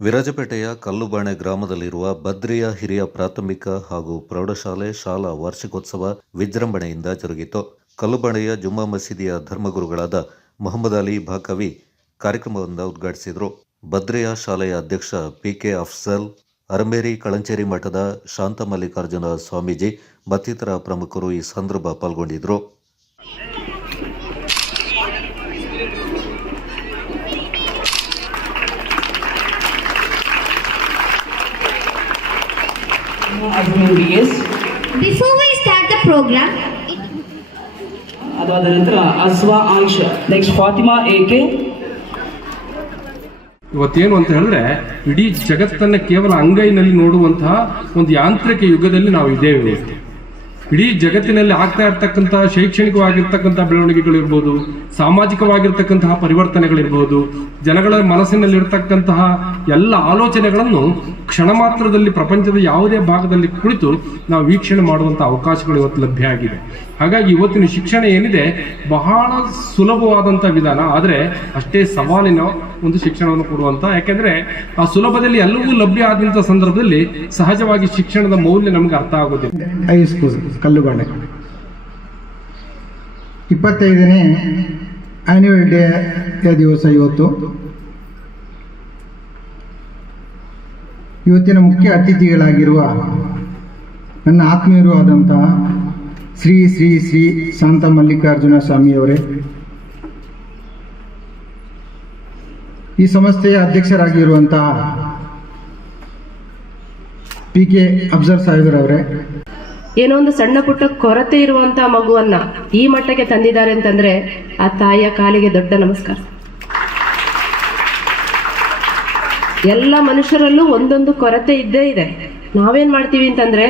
ವಿರಾಜಪೇಟೆಯ ಕಲ್ಲುಬಾಣೆ ಗ್ರಾಮದಲ್ಲಿರುವ ಬದ್ರಿಯ ಹಿರಿಯ ಪ್ರಾಥಮಿಕ ಹಾಗೂ ಪ್ರೌಢಶಾಲೆ ಶಾಲಾ ವಾರ್ಷಿಕೋತ್ಸವ ವಿಜೃಂಭಣೆಯಿಂದ ಜರುಗಿತು. ಕಲ್ಲುಬಾಣೆಯ ಜುಮ್ಮಾ ಮಸೀದಿಯ ಧರ್ಮಗುರುಗಳಾದ ಮೊಹಮ್ಮದ್ ಅಲಿ ಭಾಕವಿ ಕಾರ್ಯಕ್ರಮವನ್ನು ಉದ್ಘಾಟಿಸಿದರು. ಬದ್ರಿಯ ಶಾಲೆಯ ಅಧ್ಯಕ್ಷ ಪಿಕೆ ಅಫ್ಸಲ್, ಅರಮೇರಿ ಕಳಂಚೇರಿ ಮಠದ ಶಾಂತ ಮಲ್ಲಿಕಾರ್ಜುನ ಸ್ವಾಮೀಜಿ ಮತ್ತಿತರ ಪ್ರಮುಖರು ಈ ಸಂದರ್ಭ ಪಾಲ್ಗೊಂಡಿದ್ದರು. Before we start the program, ಅದಾದ ನಂತರ ಅಸ್ವಾ ಆಯಿಷಾ ನೆಕ್ಸ್ಟ್ ಫಾತಿಮಾ ಎಕೆ ಇವತ್ತೇನು ಅಂತ ಹೇಳಿದ್ರೆ ಇಡೀ ಜಗತ್ತನ್ನ ಕೇವಲ ಅಂಗೈನಲ್ಲಿ ನೋಡುವಂತಹ ಒಂದು ಯಾಂತ್ರಿಕ ಯುಗದಲ್ಲಿ ನಾವು ಇದ್ದೇವೆ. ಇಡೀ ಜಗತ್ತಿನಲ್ಲಿ ಆಗ್ತಾ ಇರ್ತಕ್ಕಂತಹ ಶೈಕ್ಷಣಿಕವಾಗಿರ್ತಕ್ಕಂಥ ಬೆಳವಣಿಗೆಗಳಿರ್ಬೋದು, ಸಾಮಾಜಿಕವಾಗಿರ್ತಕ್ಕಂತಹ ಪರಿವರ್ತನೆಗಳಿರ್ಬೋದು, ಜನಗಳ ಮನಸ್ಸಿನಲ್ಲಿರ್ತಕ್ಕಂತಹ ಎಲ್ಲ ಆಲೋಚನೆಗಳನ್ನು ಕ್ಷಣ ಮಾತ್ರದಲ್ಲಿ ಪ್ರಪಂಚದ ಯಾವುದೇ ಭಾಗದಲ್ಲಿ ಕುಳಿತು ನಾವು ವೀಕ್ಷಣೆ ಮಾಡುವಂಥ ಅವಕಾಶಗಳು ಇವತ್ತು ಲಭ್ಯ ಆಗಿದೆ. ಹಾಗಾಗಿ ಇವತ್ತಿನ ಶಿಕ್ಷಣ ಏನಿದೆ, ಬಹಳ ಸುಲಭವಾದಂಥ ವಿಧಾನ. ಆದರೆ ಅಷ್ಟೇ ಸವಾಲಿನ ಒಂದು ಶಿಕ್ಷಣವನ್ನು ಕೊಡುವಂತ ಯಾಕೆಂದ್ರೆ ಆ ಸುಲಭದಲ್ಲಿ ಎಲ್ಲವೂ ಲಭ್ಯ ಆದಂಥ ಸಂದರ್ಭದಲ್ಲಿ ಸಹಜವಾಗಿ ಶಿಕ್ಷಣದ ಮೌಲ್ಯ ನಮಗೆ ಅರ್ಥ ಆಗೋದಿಲ್ಲ. ಕಲ್ಲುಬಾಣೆ ಇಪ್ಪತ್ತೈದನೇ ಆ್ಯನ್ಯುವಲ್ ಡೇ ದಿವಸ ಇವತ್ತು. ಇವತ್ತಿನ ಮುಖ್ಯ ಅತಿಥಿಗಳಾಗಿರುವ ನನ್ನ ಆತ್ಮೀಯರು ಆದಂತಹ ಶ್ರೀ ಶ್ರೀ ಶ್ರೀ ಶಾಂತ ಮಲ್ಲಿಕಾರ್ಜುನ ಸ್ವಾಮಿಯವರೇ. ಈ ಸಂಸ್ಥೆಯ ಅಧ್ಯಕ್ಷರಾಗಿರುವಂತಹ ಪಿ ಕೆ ಅಫ್ಜಲ್ ಸಾಹೇಬ್ರವರೇ. ಏನೋ ಒಂದು ಸಣ್ಣ ಪುಟ್ಟ ಕೊರತೆ ಇರುವಂತ ಮಗುವನ್ನ ಈ ಮಟ್ಟಕ್ಕೆ ತಂದಿದ್ದಾರೆ ಅಂತಂದ್ರೆ ಆ ತಾಯಿಯ ಕಾಲಿಗೆ ದೊಡ್ಡ ನಮಸ್ಕಾರ. ಎಲ್ಲ ಮನುಷ್ಯರಲ್ಲೂ ಒಂದೊಂದು ಕೊರತೆ ಇದ್ದೇ ಇದೆ. ನಾವೇನ್ ಮಾಡ್ತೀವಿ ಅಂತಂದ್ರೆ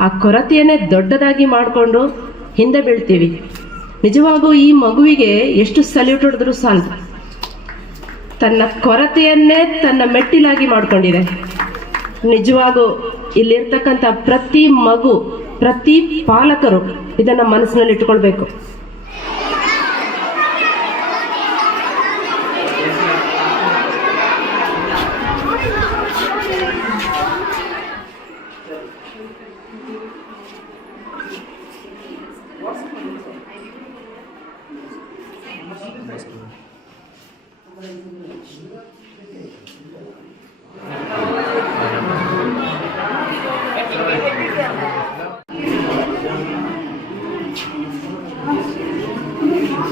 ಆ ಕೊರತೆಯನ್ನೇ ದೊಡ್ಡದಾಗಿ ಮಾಡಿಕೊಂಡು ಹಿಂದೆ ಬೀಳ್ತೀವಿ. ನಿಜವಾಗೂ ಈ ಮಗುವಿಗೆ ಎಷ್ಟು ಸಲ್ಯೂಟ್ ಹೊಡೆದ್ರು ಸಾಲದು. ತನ್ನ ಕೊರತೆಯನ್ನೇ ತನ್ನ ಮೆಟ್ಟಿಲಾಗಿ ಮಾಡ್ಕೊಂಡಿದೆ. ನಿಜವಾಗೂ ಇಲ್ಲಿರ್ತಕ್ಕಂಥ ಪ್ರತಿ ಮಗು ಪ್ರತಿ ಪಾಲಕರು ಇದನ್ನ ಮನಸ್ಸಿನಲ್ಲಿ ಇಟ್ಕೊಳ್ಬೇಕು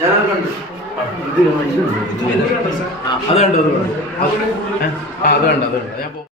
ഞാനത് കണ്ടു. ഇത് അതുണ്ട് അതുണ്ട് ആ അതുണ്ട് അതുണ്ട് ഞാൻ